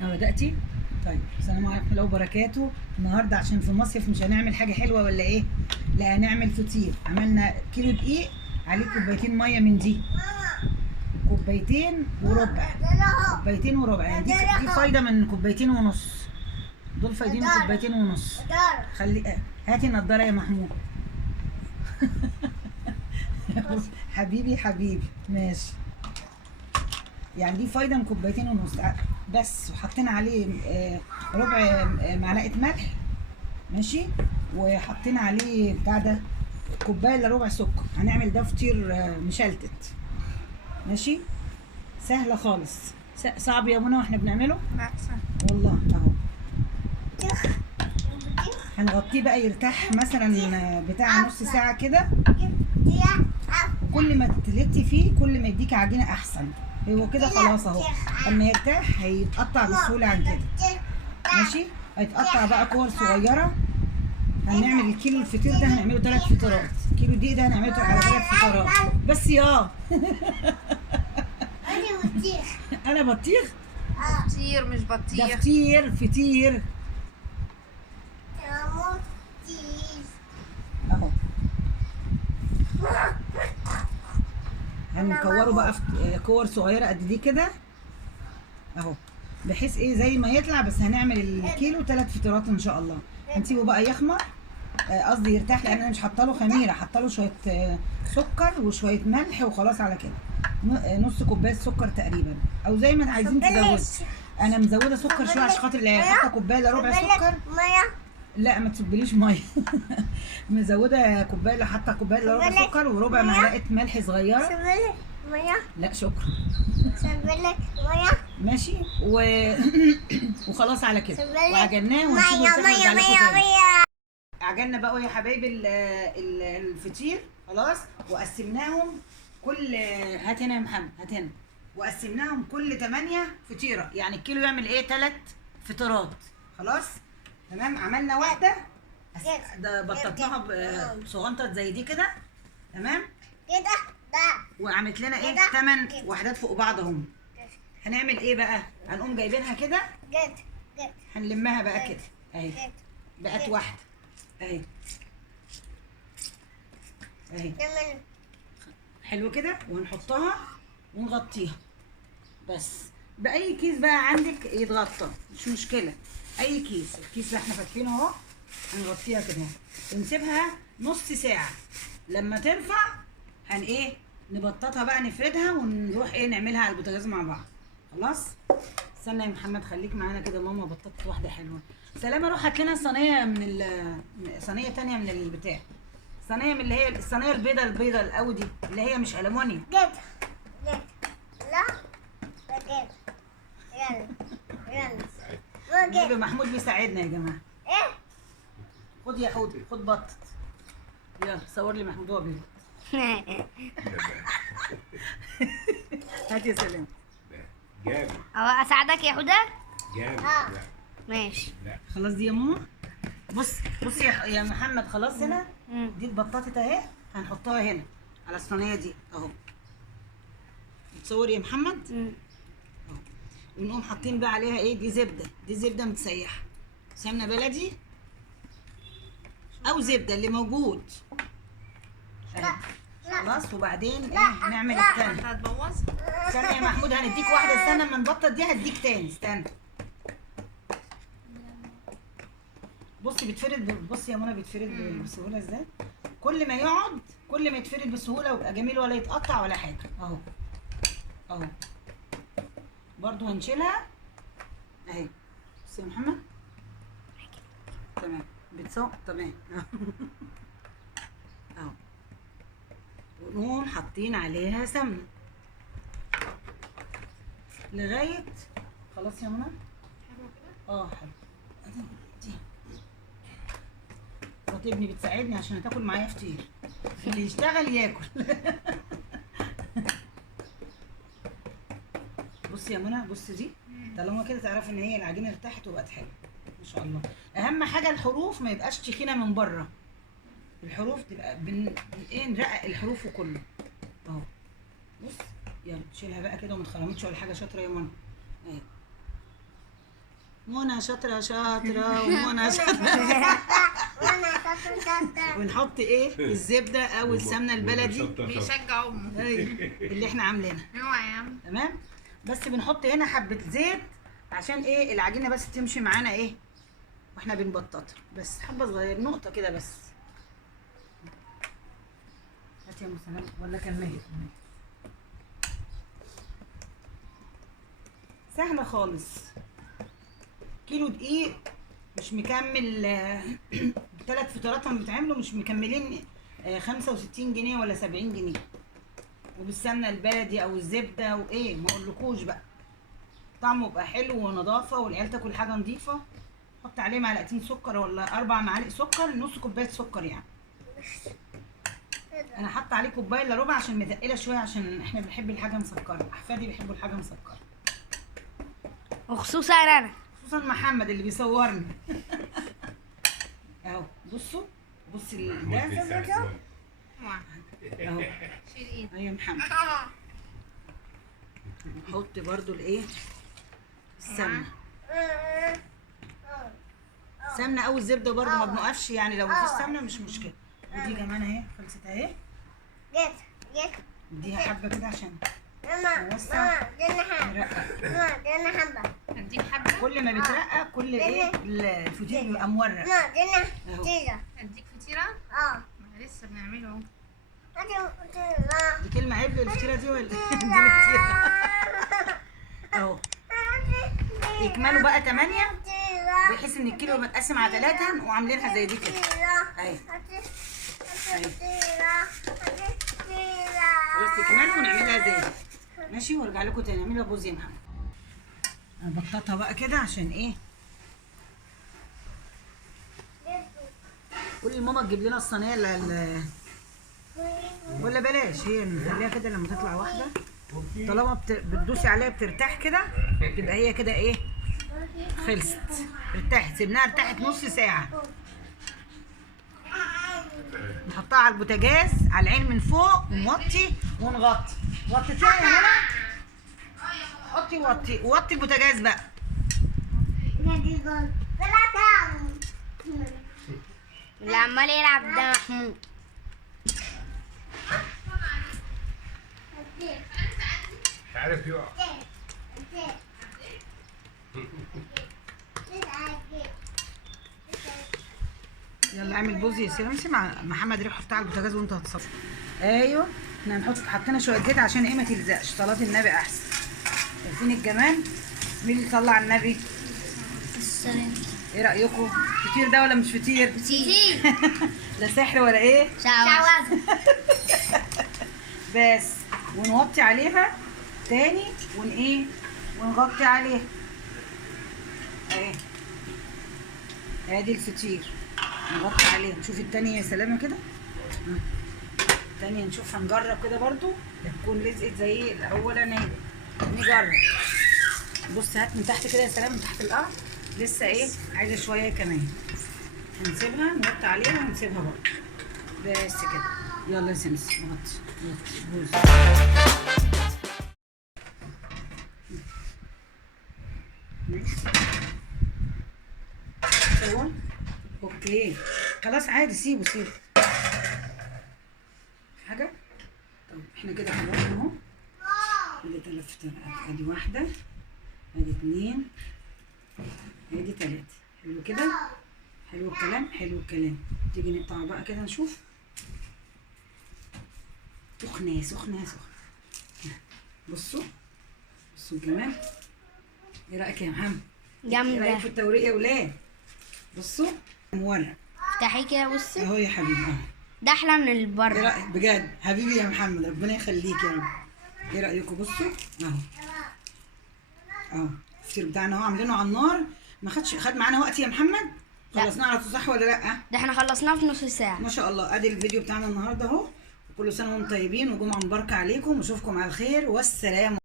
بدأتي؟ طيب، السلام عليكم ورحمة الله وبركاته. النهارده عشان في مصيف مش هنعمل حاجة حلوة ولا ايه؟ لا، هنعمل فطير. عملنا كيلو دقيق عليه كوبايتين مية من دي، كوبايتين وربع. كوبايتين وربع يعني دي فايدة من كوبايتين ونص. دول فايدين من كوبايتين ونص. خلي هاتي النضارة يا محمود. حبيبي حبيبي ماشي. يعني دي فايدة من كوبايتين ونص بس. وحطينا عليه ربع معلقة ملح. ماشي. وحطينا عليه بتاع ده كوبايه الا ربع سكر. هنعمل ده فطير مشلتت. ماشي. سهله خالص. صعب يا منى واحنا بنعمله؟ لا سهل. والله اهو. هنغطيه بقى يرتاح مثلا بتاع نص ساعه كده. وكل ما تلتي فيه كل ما يديك عجينه احسن. هو كده خلاص اهو. اما يرتاح هيتقطع بسهوله عن كده. ماشي. هيتقطع بقى كور صغيره. هنعمل الكيلو الفطير ده هنعمله 3 فطيرات. كيلو دي ده هنعمله على 3 فطيرات بس يا انا بطيخ. انا بطيخ. فطير مش ده بطيخ. فطير فطير اهو. هنكوره بقى في كور صغيره قد دي كده اهو، بحيث ايه زي ما يطلع. بس هنعمل الكيلو 3 فطيرات ان شاء الله. هنسيبه بقى يخمر، قصدي يرتاح، لان انا مش حاطه له خميره. حاطه له شويه سكر وشويه ملح وخلاص على كده. نص كوبايه سكر تقريبا، او زي ما عايزين تزودوا. انا مزوده سكر شويه عشان خاطر العيال. حاطه كوبايه الا ربع سكر. لا ما تصبليش ميه. مزوده كوبايه الا حاطه كوبايه الا ربع سكر وربع معلقه ملح صغيره. لا شكرا. ماشي وخلاص على كده. وعجناه ونسيبه يرتاح ونرجع لكم تاني. عجلنا بقى يا حبايبي الفطير خلاص. وقسمناهم كل، هات هنا يا محمد هات هنا. وقسمناهم كل 8 فطيره. يعني الكيلو يعمل ايه 3 فطيرات. خلاص تمام. عملنا واحده ده بططناها بصغنطه زي دي كده. تمام. وعملت لنا ايه 8 وحدات فوق بعض اهم. هنعمل ايه بقى؟ هنقوم جايبينها كده. هنلمها بقى كده اهي. بقت واحده اهي. اهي حلو كده. وهنحطها ونغطيها بس باي كيس بقى عندك يتغطى، مش مشكله. اي كيس، الكيس اللي احنا فاتحينه اهو. هنغطيها كده ونسيبها نص ساعه. لما ترفع ايه نبططها بقى، نفردها ونروح ايه نعملها على البوتاجاز مع بعض. خلاص. استنى يا محمد خليك معانا كده. ماما بططت واحده حلوه. سلامه روح هات لنا صينيه صينيه تانية من البتاع. صينيه من اللي هي الصينيه البيضه الاودي اللي هي مش المونيوم. لا يلا النبي محمود بيساعدنا يا جماعه. خد يا حودي خد بطط. يلا صور لي محمود هو بيبط. هات يا سلام. جامد اساعدك يا حوده. جامد. لا ماشي. لا خلاص دي يا ماما. بص يا محمد. خلاص هنا دي اتبططت اهي. هنحطها هنا على الصينيه دي اهو. تصور يا محمد اهو. ونقوم حاطين بقى عليها ايه. دي زبده متسيحه، سمنه بلدي او زبده اللي موجود اهي. خلاص. وبعدين ايه نعمل التاني. هتبوظ. استنى يا محمود هنديك واحده. استنى اما نبطط دي هديك تاني. استنى. بصي بيتفرد. بصي يا منى بيتفرد بسهوله ازاي. كل ما يقعد كل ما يتفرد بسهوله ويبقى جميل ولا يتقطع ولا حاجه اهو. اهو برضو هنشيلها اهي. بصي يا محمد. تمام بتصوت تمام. اهو. ونقوم حاطين عليها سمنه لغايه خلاص يا منى. حلو. دي مرات ابني بتساعدني عشان هتاكل معايا فطير. اللي يشتغل ياكل. بصي يا منى بصي دي. طالما كده تعرفي ان هي العجينه ارتاحت وبقت حلوه ما شاء الله. اهم حاجه الحروف ما يبقاش تخينه من بره. الحروف تبقى ايه نرقق الحروف وكله اهو. بص يلا شيلها بقى كده وما تخرمتش ولا حاجه. شاطره يا منى اهي. منى شاطره شاطره ومنى شاطره. ونحط ايه الزبده او السمنه البلدي بيشجع امه. أيوة، اللي احنا عاملينها. اوعى يا عم. تمام. بس بنحط هنا حبه زيت عشان ايه العجينه بس تمشي معانا ايه واحنا بنبططها. بس حبه صغيره نقطه كده بس. هات يا ام سلام ولا كملي. سهله خالص. كيلو دقيق مش مكمل 3 فطارات هم بيتعملوا مش مكملين 65 جنيه ولا 70 جنيه. وبالسمنه البلدي او الزبده وايه ما اقولكوش بقى. طعمه يبقى حلو ونظافه والعيال تاكل حاجه نظيفه. حط عليه معلقتين سكر ولا 4 معالق سكر، نص كوبايه سكر يعني. انا حاطه عليه كوبايه الا ربع عشان متقله شويه، عشان احنا بنحب الحاجه مسكره، احفادي بيحبوا الحاجه مسكره وخصوصا انا. خصوصا محمد اللي بيصورني. اهو بصوا بصي ده اهو. شيل ايدك. اهي يا محمد. نحط برضو الايه السمنه. سمنه او الزبده برضو ما بنوقفش يعني، لو مفيش سمنه مش مشكله. ودي كمان اهي خلصت اهي. اديها حبه كده عشان نوسع نرقق. اديك حبه. كل ما بترقق كل ايه الفطير بيبقى مورق. اديك فطيره. ما لسه بنعمله اهو. دي كلمه عيب للفطيره دي ولا دي الفطيره. اهو يكملوا بقى 8 بحيث ان الكيلو متقسم على 3 وعاملينها زي دي كده اهي. خلاص يكملوا ونعملها زي دي ماشي، وارجع لكم تاني نعملها بوز يا محمد. هبططها بقى كده عشان ايه. قولي لماما تجيب لنا الصينيه ولا بلاش، هي نخليها كده لما تطلع واحده طالما بتدوسي عليها بترتاح كده تبقى هي كده ايه خلصت. ارتاحت، سيبناها ارتاحت نص ساعه. نحطها على البوتاجاز على العين من فوق ونوطي ونغطي. وطيتيها يا منى؟ حطي وطي البوتاجاز بقى. اللي عمال يلعب ده محمود. مش عارف يقع. يلا اعمل بوز يا سيرامسي مع محمد. روح حطها على البوتاجاز وانت هتصفي. ايوه احنا هنحط حطينا شويه زيت عشان ايه ما تلزقش. صلاه النبي احسن. شايفين الجمال؟ مين اللي صلى على النبي؟ السلام. ايه رايكم؟ فطير ده ولا مش فطير؟ فطير. لا سحر ولا ايه؟ شعوذه. بس ونوطي عليها تاني ايه ونغطي عليها اهي. ادي الفطير نغطي عليها. نشوف التانية يا سلامة كده. التانية نشوف هنجرب كده برضو تكون لزقت زي الاولانية. نجرب. بص هات من تحت كده يا سلام، من تحت القعر لسه ايه عايزة شوية كمان. هنسيبها نغطي عليها ونسيبها برضو بس كده. يلا يا سمس نغطي بوز. ايوه اوكي خلاص عادي. سيبه حاجه. طب احنا كده خلصنا اهو. ادي 3 فطيرات. ادي واحده ادي 2 ادي 3. حلو كده. حلو الكلام حلو الكلام. تيجي نقطع بقى كده نشوف. سخنه سخنه سخنه. بصوا الجمال. ايه رايك يا محمد؟ جامده. ايه رايك في التوريق يا ولاد؟ بصوا مورق. افتحي كده بصي. اهو يا حبيبي اهو. ده احلى من ايه البره. رايك بجد حبيبي يا محمد؟ ربنا يخليك يا رب. ايه رايكم؟ بصوا اهو الفطير بتاعنا اهو عاملينه على النار. ما خد معانا وقت يا محمد؟ خلصناه على طول صح ولا لا؟ ده احنا خلصناه في نص ساعه ما شاء الله. ادي الفيديو بتاعنا النهارده اهو. وكل سنه وانتم طيبين وجمعه مباركه عليكم واشوفكم على خير والسلام.